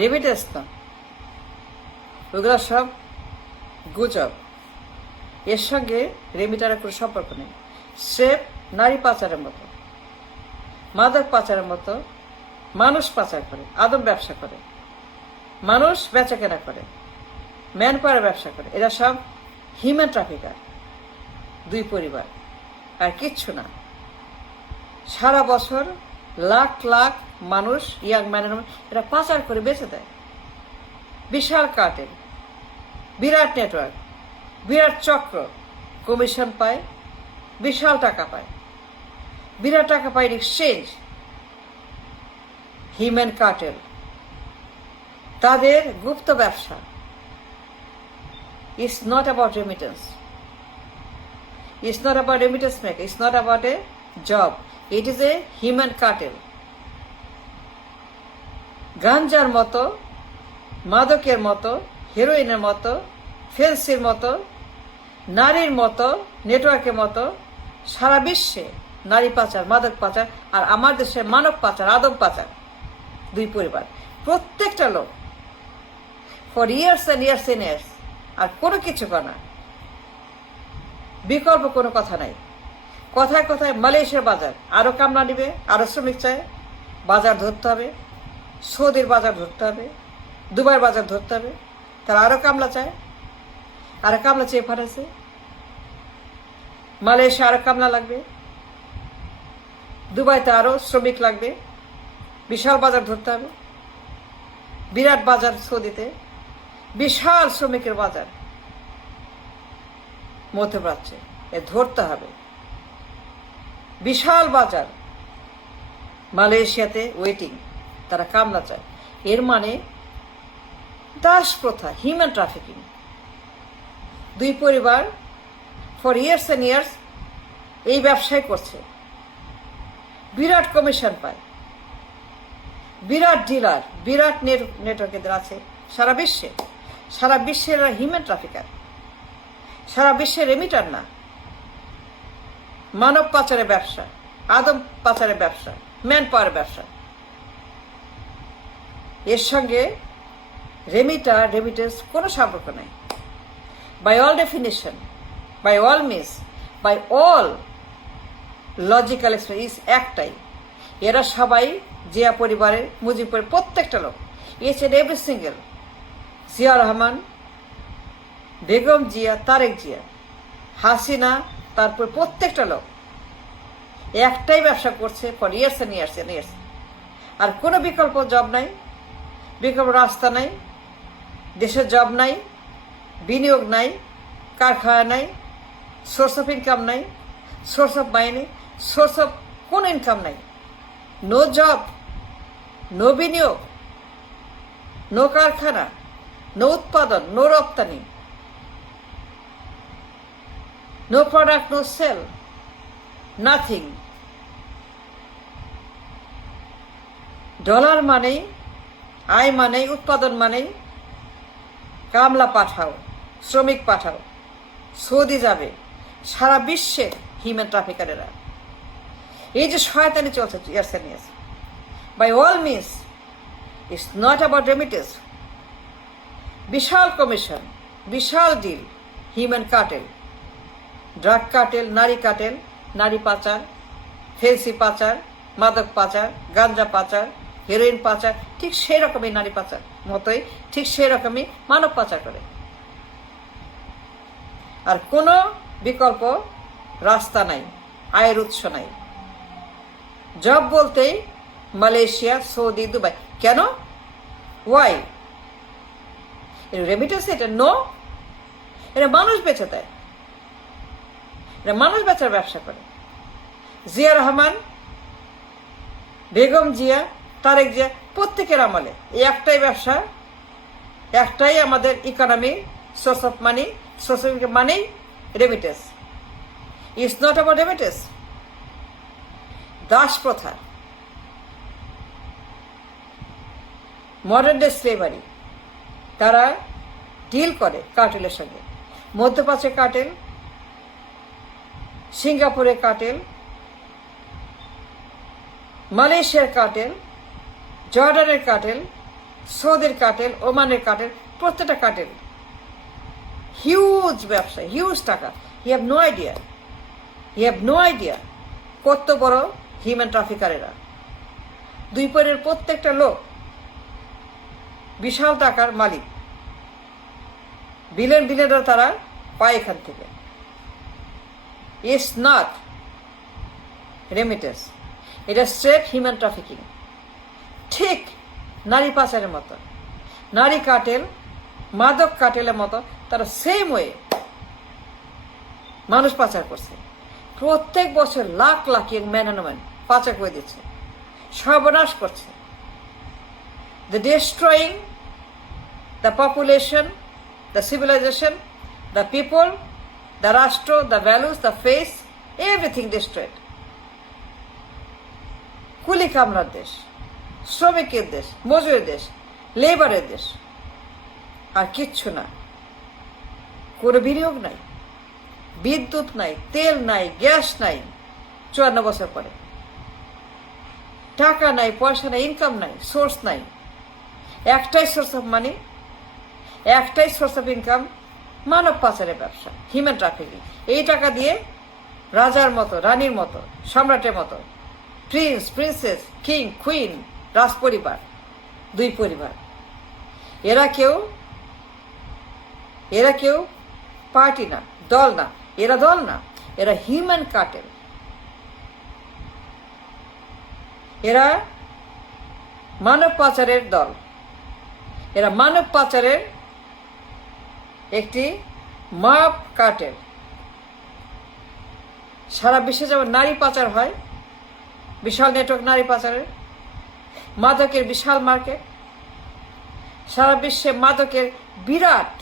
Remittance না, ওগুলো সব গুজব। এর সঙ্গে রেমিটারের কোনো সম্পর্ক নেই। স্রেফ নারী পাচারের মতো, মাদক পাচারের মতো মানুষ পাচার করে, আদম ব্যবসা করে, মানুষ বেচাকেনা করে, ম্যান পাওয়ার ব্যবসা করে। এরা সব হিউম্যান ট্রাফিকার, দুই পরিবার, আর কিচ্ছু না। সারা বছর লাখ লাখ মানুষ, ইয়াং ম্যানের, এরা পাচার করে বেঁচে দেয়। বিশাল কার্টেল, বিরাট নেটওয়ার্ক, বিরাট চক্র, কমিশন পায়, বিশাল টাকা পায়, বিরাট টাকা পায় এক্সচেঞ্জ। হিউম্যান কার্টেল, তাদের গুপ্ত ব্যবসা। It's not about remittance. It's not about remittance maker. It's not about a job. It is a human cartel. গাঞ্জার মতো, মাদকের মতো, হেরোইনের মতো, ফেন্সির মতো, নারীর মতো, নেটওয়ার্কের মতো সারা বিশ্বে নারী পাচার, মাদক পাচার, আর আমার দেশে মানব পাচার, আদম পাচার, দুই পরিবার। প্রত্যেকটা লোক for years and years and years, আর কোনো কিছু করে না। বিকল্প কোনো কথা নাই। কথায় কথায় মালয়েশিয়ার বাজার, আরো কামলা নিবে, আরো শ্রমিক চায়, বাজার ধরতে হবে, সৌদির বাজার ধরতে হবে, দুবাইয়ের বাজার ধরতে হবে, তারা আরো কামলা চায়, আরো কামলা চেয়ে পাঠাচ্ছে। মালয়েশিয়া আরো কামলা লাগবে, দুবাইতে আরো শ্রমিক লাগবে, বিশাল বাজার ধরতে হবে, বিরাট বাজার সৌদিতে, বিশাল শ্রমিকের বাজার মধ্যপ্রাচ্যে, এ ধরতে হবে। বিশাল বাজার মালয়েশিয়াতে ওয়েটিং, তারা কামলা চায়। এর মানে দাস প্রথা, হিউম্যান ট্রাফিকিং। দুই পরিবার ফর ইয়ার্স অ্যান্ড ইয়ার্স এই ব্যবসায় করছে, বিরাট কমিশন পায়, বিরাট ডিলার, বিরাট নেটওয়ার্ক এদের আছে সারা বিশ্বে। সারা বিশ্বের হিউম্যান ট্রাফিকার, সারা বিশ্বের রেমিটার না। মানব পাচারের ব্যবসা, আদম পাচারের ব্যবসা, ম্যান পাওয়ার ব্যবসা। এর সঙ্গে রেমিটেন্স কোনো সম্পর্ক নাই। By all definition, by all means, by all logical expression একটাই। এরা সবাই জিয়া পরিবারের, মুজিব পরিবার, প্রত্যেকটা লোক, each and every single. Zia Rahman, Begum Zia, Tarique Zia, Hasina, তারপর প্রত্যেকটা লোক একটাই ব্যবসা করছে for years and years and years. আর কোনো বিকল্প জব নাই, বিকল্প রাস্তা নাই, দেশের জব নাই, বিনিয়োগ নাই, কারখানা নাই, সোর্স অফ ইনকাম নাই, source of money, source of কোন ইনকাম নাই। নো জব, নো বিনিয়োগ, নো কারখানা, নো উৎপাদন, নো রপ্তানি, no product, no sale, nothing. Dollar মানেই, আয় মানেই, উৎপাদন মানেই কামলা পাঠাও, শ্রমিক পাঠাও, সৌদি যাবে, সারা বিশ্বে হিউম্যান ট্রাফিকারেরা। এই যে শয়তানি চলছে years and years, by all means, it's not about remittance. বিশাল কমিশন, বিশাল deal, human cartel, drug cartel, নারী কার্টেল, নারী পাচার, ফেন্সি পাচার, মাদক পাচার, গাঞ্জা পাচার, হেরোইন পাচার, ঠিক সেই রকমই নারী পাচার মতোই, ঠিক সেই রকমই মানব পাচার করে। আর কোনো বিকল্প রাস্তা নাই, আয়ের উৎস নাই। জব বলতেই মালয়েশিয়া, সৌদি, দুবাই। কেন? ওয়াই? রেমিটেন্স এটা নো, এটা মানুষ বেচে দেয়, এটা মানুষ বেচার ব্যবসা করে। জিয়া রহমান, বেগম জিয়া, তারেক জিয়া, প্রত্যেকের আমলে এই একটাই ব্যবসা, একটাই আমাদের economy, source of money, source of money, remittance. It's not about remittance. Das প্রথা, মডার্ন ডে স্লেভারি, তারা ডিল করে কার্টেলের সঙ্গে। মধ্যপ্রাচ্যের কার্টেল, সিঙ্গাপুরের কার্টেল, মালয়েশিয়ার কার্টেল, জর্ডানের কার্টেল, সৌদির কাটেল, ওমানের কাটেল, প্রত্যেকটা কাটেল হিউজ ব্যবসা, হিউজ টাকা। You have no idea, you have no idea কত বড় হিউম্যান ট্রাফিকারেরা। দুই পরের প্রত্যেকটা লোক বিশাল টাকার মালিক, বিলিয়ন বিলিয়ন তারা পায় এখান থেকে। ইটস নট রেমিটেন্স, এটা স্ট্রেট হিউম্যান ট্রাফিকিং। ঠিক নারী পাচারের মতো, নারী কাটেল, মাদক কাটেলের মতো তারা সেম ওয়ে মানুষ পাচার করছে। প্রত্যেক বছর lakh lakh man and women পাচার করে দিচ্ছে, সর্বনাশ করছে। The destroying the population, the civilisation, the people, the রাষ্ট্র, the values, the face, everything destroyed. কুলি কামলার দেশ, শ্রমিকের দেশ, মজুরের দেশ, লেবারের দেশ, আর কিচ্ছু না। কোনো বিনিয়োগ নাই, বিদ্যুৎ নাই, তেল নাই, গ্যাস নাই 54 বছর পরে। টাকা নাই, পয়সা নাই, ইনকাম নাই, সোর্স নাই। একটাই সোর্স অফ মানি, একটাই সোর্স অফ ইনকাম, মানব পাচারের ব্যবসা, হিউম্যান ট্রাফিকিং। এই টাকা দিয়ে রাজার মতো, রানীর মতো, সম্রাটের মতো, প্রিন্স, প্রিন্সেস, কিং, কুইন, রাজ পরিবার, দুই পরিবার, এরা কেউ পার্টি না, দল না, এরা হিউম্যান কার্টেল। এরা মানব পাচারের দল, এরা মানব পাচারের একটি মাপ কার্টেল। সারা বিশ্বে যেমন নারী পাচার হয়, বিশাল নেটওয়ার্ক নারী পাচারের, মাদকের বিশাল মার্কেট, সারা বিশ্বে মাদকের বিরাট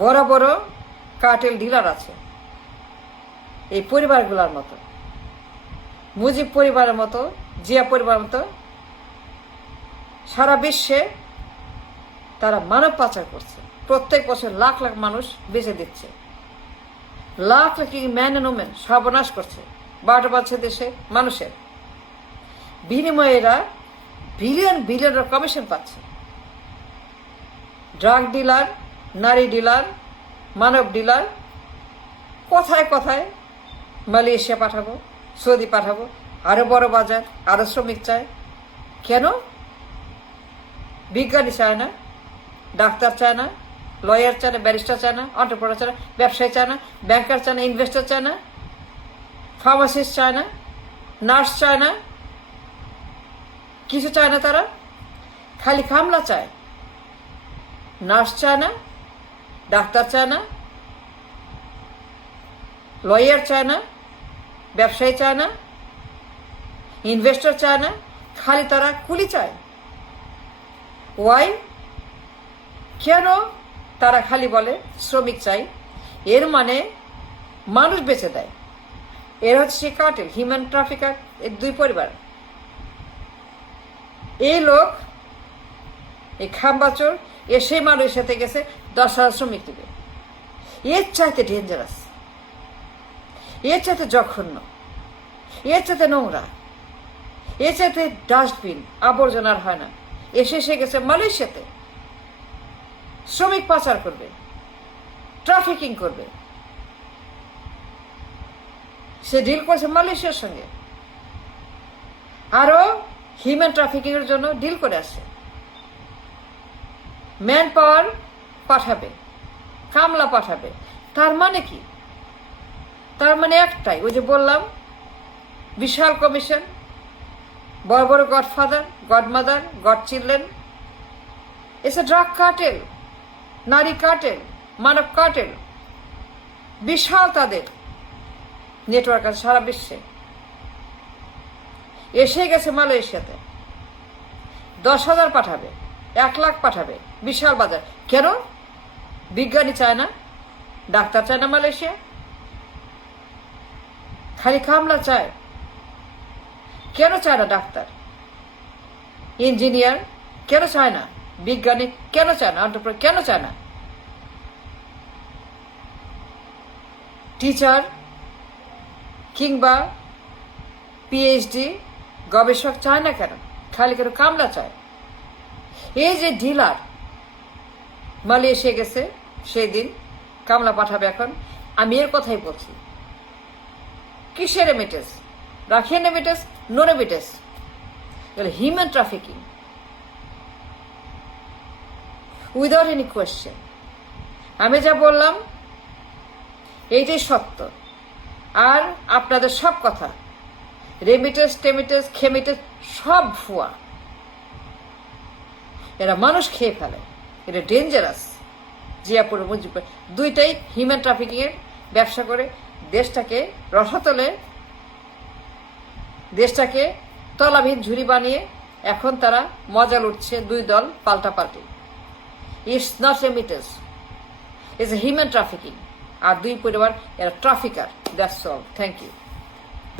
বড় বড় কার্টেল ডিলার আছে। এই পরিবারগুলোর মতো, মুজিব পরিবারের মতো, জিয়া পরিবারের মতো সারা বিশ্বে তারা মানব পাচার করছে। প্রত্যেক বছর লাখ লাখ মানুষ বেঁচে দিচ্ছে, lakh lakh man and women সর্বনাশ করছে 12টা বাজছে দেশে মানুষের। বিনিময়ে এরা বিলিয়ন বিলিয়ন কমিশন পাচ্ছে। ড্রাগ ডিলার, নারী ডিলার, মানব ডিলার, কথায় কথায় মালয়েশিয়া পাঠাবো, সৌদি পাঠাবো, আরো বড় বাজার, আরো শ্রমিক চায়। কেন? বিজ্ঞানী চায় না, ডাক্তার চায় না, লয়ার চায় না, ব্যারিস্টার চায় না, অন্টারপ্রেনার চায় না, ব্যবসায়ী চায় না, ব্যাংকার চায় না, ইনভেস্টর চায় না, ফার্মাসিস্ট চায় না, নার্স চায় না, কিছু চায় না। তারা খালি কামলা চায়। নার্স চায় না, ডাক্তার চায় না, লয়ার চায় না, ব্যবসায়ী চায় না, ইনভেস্টর চায় না, খালি তারা কুলি চায়। ওয়াই? কেন তারা খালি বলে শ্রমিক চাই? এর মানে মানুষ বেঁচে দেয়। এর হচ্ছে কার্টেল, হিউম্যান ট্রাফিকার, এর দুই পরিবার। এই লোক, এই খাম্বাচোর, সেই মানুষের সাথে গেছে 10,000 শ্রমিক দিবে। এর চাইতে ডেঞ্জারাস, এর চাইতে জঘন্য, এর চাইতে নোংরা, এর চাইতে ডাস্টবিন, আবর্জনার হয় না। এসে গেছে মালয়েশিয়াতে, শ্রমিক পাচার করবে, ট্রাফিকিং করবে। সে ডিল করছে মালয়েশিয়ার সঙ্গে, আরো হিউম্যান ট্রাফিকিং এর জন্য ডিল করে আসছে। ম্যান পাওয়ার পাঠাবে, কামলা পাঠাবে। তার মানে কি? তার মানে একটাই, ওই যে বললাম বিশাল কমিশন, বড় বড় godfather, godmother, god children. It's a drug cartel, নারী কার্টেল, মানব কার্টেল। বিশাল তাদের নেটওয়ার্ক আছে সারা বিশ্বে। এসে গেছে মালয়েশিয়াতে, 10,000 পাঠাবে, 1 লাখ পাঠাবে, বিশাল বাজার। কেন? বিজ্ঞানী চায় না, ডাক্তার চায় না মালয়েশিয়া, খালি কামলা চায়। কেন চায় না ডাক্তার, ইঞ্জিনিয়ার? কেন চায় না বিজ্ঞানী? কেন চায় না অন্টারপ্রেনার? কেন চায় না টিচার কিংবা পিএইচডি গবেষক? চায় না কেন? খালি কেন কামলা চায়। এই যে ডিলার মালয়েশিয়া গেছে সেই দিন কামলা পাঠাবে এখন, আমি এর কথাই বলছি। কিসের রেমিটেন্স? রাখিয়ান remittance, no remittance, human trafficking without any question. আমি যা বললাম এইটাই সত্য। আর আপনাদের সব কথা রেমিটেন্স টেমিটেন্স খেমিটেন্স সব ভুয়া। এরা মানুষ খেয়ে ফেলে, এটা ডেঞ্জারাস। জিয়াপুর মুজিব দুইটাই হিউম্যান ট্রাফিকিং এর ব্যবসা করে দেশটাকে রসাতলে, দেশটাকে তলাবিহীন ঝুড়ি বানিয়ে এখন তারা মজা লুটছে। দুই দল পাল্টাপাল্টি। It's not remittance, it's human trafficking. আর দুই পরিবার এরা trafficker. That's all. Thank you.